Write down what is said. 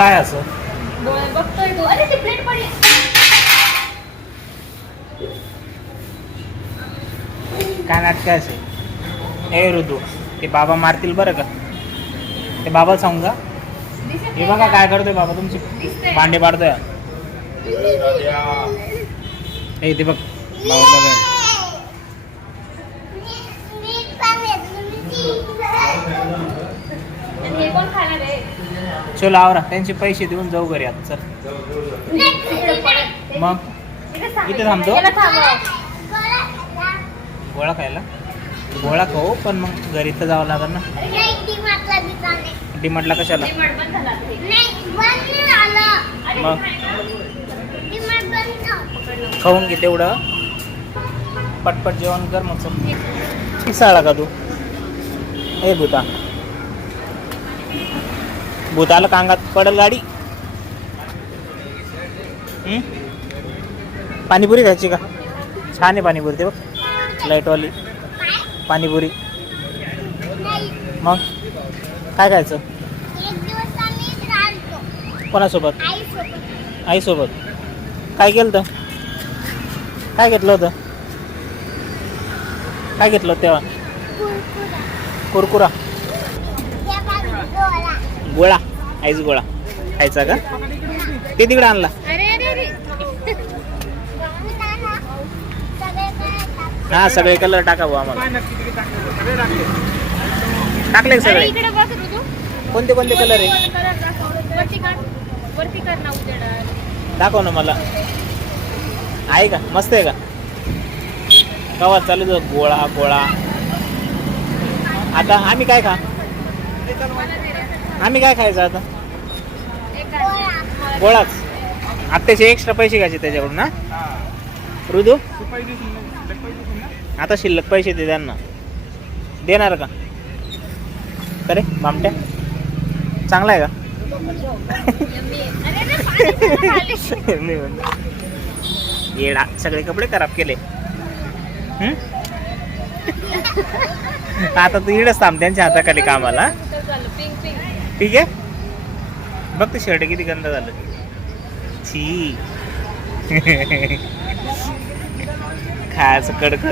काय असं बघतोय तो. अरे ती प्लेट पडली. काय नाटक असे ए ऋतू ते बाबा मारतील बरं का. ते बाबा सांगू का. हे बघा काय करतोय बाबा तुमचे भांडे पाडतोय. ए ते बघ बाबा बघा. आणि हे कोण खाणार आहे? चल आवरा त्यांचे पैसे देऊन जाऊ घरी आता चल. मग इथे थांबतो गोळा खायला. गोळा खाऊ पण मग घरी तर जावं लागेल ना. डीमार्टला कशाला मग खाऊन घे तेवढं पटपट जेवण कर मग चल. पिसाळा का तू ए भूता. भूताला कांगात पडल गाडी. पाणीपुरी खायची का. छान आहे पाणीपुरी ते बघ लाईटवाली पाणीपुरी. मग काय खायचं कोणासोबत. आईसोबत. काय केलं तर काय घेतलं होतं. काय घेतलं होतं तेव्हा. कुरकुरा गोळा. आईस गोळा खायचा का. ते तिकडे आणला. हा सगळे कलर टाका भाऊ आम्हाला. टाकले सगळे. कोणते कोणते कलर आहे दाखव ना मला. आहे का मस्त आहे का. गावात चालू गोळा गोळा. आता आम्ही काय खा. आम्ही काय खायचं आता. गोळाच. आत्ताचे एक्स्ट्रा पैसे घ्यायचे त्याच्याकडून ना ऋतू. आता शिल्लक पैसे दे त्यांना. देणार का अरे बामट्या. चांगला आहे का. येडा सगळे कपडे खराब केले. आता तू इडच थांब त्यांच्या हाताखाली कामाला. ठीक आहे बघ ते शर्ट किती गंद झालं. छी खायचं कडक.